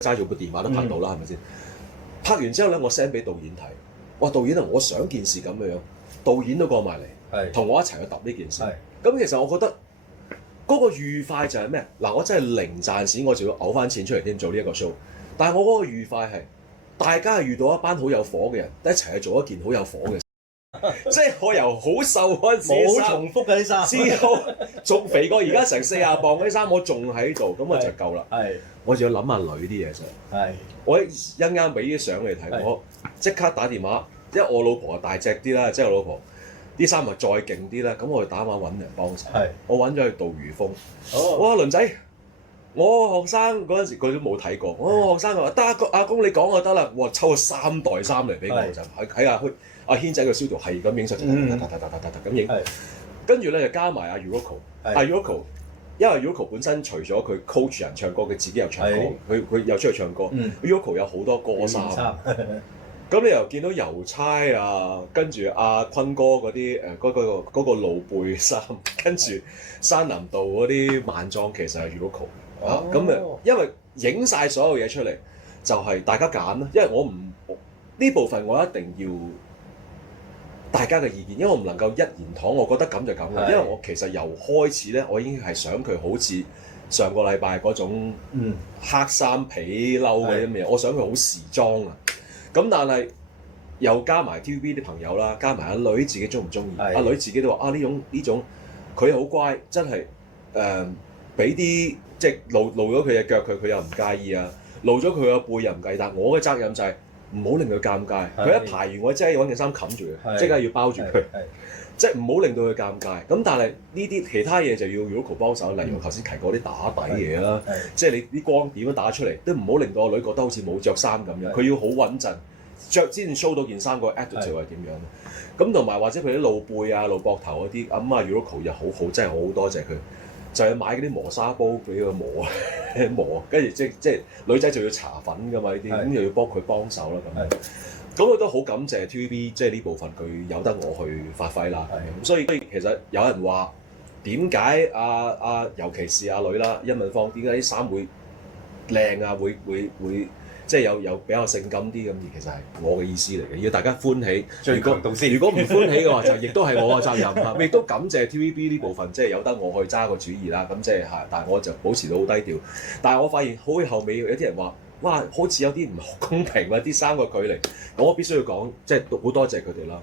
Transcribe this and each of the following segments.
揸住部電話都拍到啦，係咪先？拍完之後咧，我 send 俾導演睇，哇！導演啊，我想件事咁樣，導演都過埋嚟，同我一齊去揼呢件事。咁其實我覺得嗰個愉快就係咩？嗱，我真係零賺錢，我就要嘔翻錢出嚟添做呢一個 show。但係我嗰個愉快係大家係遇到一班好有火嘅人，一齊去做一件好有火嘅事。即係我由好瘦嗰陣時，冇重複嘅啲衫，之後仲肥過而家成40磅嗰啲衫，我仲喺度，咁我就夠啦。我就要諗下女啲嘢先。我一陣間俾啲相你睇，我即刻打電話，因為我老婆大隻啲啦，即係我老婆啲衫咪再勁啲啦，咁我就打電話揾人幫手。我揾咗去杜如風，我話倫仔，我學生嗰陣時佢都冇睇過，我學生佢話得阿公你講就得啦，我抽咗3袋衫嚟俾我就喺阿軒仔個 studio 係咁影實，咁影，跟住咧就加埋阿 Yuriko，因為 Yuriko 本身除咗佢 coach 人唱歌，佢自己又唱歌，佢又出去唱歌。Yuriko 有好多歌衫，咁你又見到郵差啊，跟住阿坤哥嗰啲嗰個露背衫，跟住山林道嗰啲晚裝其實係 Yuriko，咁因為影晒所有嘢出嚟，就係大家揀啦，因為我唔呢部分我一定要大家嘅意見，因為我唔能夠一言堂，我覺得咁就咁啦。因為我其實由開始咧，我已經係想佢好似上個禮拜嗰種黑衫皮褸嗰啲嘢，我想佢好時裝啊。咁但係又加埋 TVB 啲朋友啦，加埋阿女自己中唔中意？阿女自己都話啊呢種佢好乖，真係俾啲即係露咗佢嘅腳佢又唔介意啊，露咗佢個背又唔介意。但係我嘅責任就係唔好令佢尷尬，佢一排完我真係要揾件衫冚住佢，即係要包住佢，即係唔好令到佢尷尬。咁但係呢啲其他嘢就要 Yuriko 幫手，例如我頭先提過啲打底嘢啦，即係你啲光點樣打出嚟，都唔好令到個女覺得好似冇着衫咁樣，佢要好穩陣，着先 show 到件衫個 attitude 係點樣。咁同埋或者佢啲露背啊、露膊頭嗰啲，咁啊 Yuriko 又好，真係好多謝佢。就係買嗰啲磨砂煲俾佢磨啊磨，跟住即係女仔就要搽粉噶嘛呢啲，咁又要幫佢幫手啦咁我都好感謝 TVB 即係呢部分佢有得我去發揮啦。咁所以其實有人話點解尤其是阿女啦，殷敏芳點解啲衫會靚啊，會即係有比較性感啲咁，而其實係我嘅意思嚟嘅，要大家歡喜。最強導師，如果唔歡喜嘅話，就亦都係我嘅責任嚇。亦都感謝 TVB 呢部分，即係有得我去揸個主意啦。咁即係嚇，但係我就保持到好低調。但係我發現好後尾有啲人話，哇，好似有啲唔公平啊！啲3個距離，咁我必須要講，即係好多謝佢哋啦。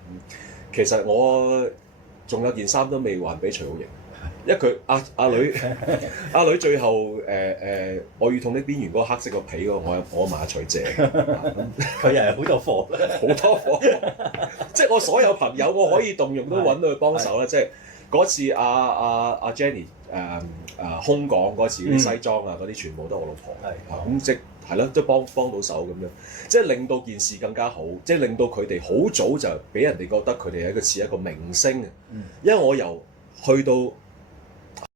其實我仲有件衫都未還俾徐浩瑩。因為佢阿女最後我與痛的邊緣嗰個黑色個皮嗰個，我問阿徐借，佢又係好多貨，好多貨，即係我所有朋友我可以動用都揾到佢幫手啦。即係嗰次阿 Jenny 空港嗰次啲西裝啊嗰啲全部都係我老婆，咁即係咯，都幫到手咁樣，即係令到件事更加好，即係令到佢哋好早就俾人哋覺得佢哋係似一個明星啊。因為我由去到